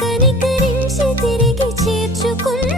కనికరించి తిరిగి చేర్చుకున్న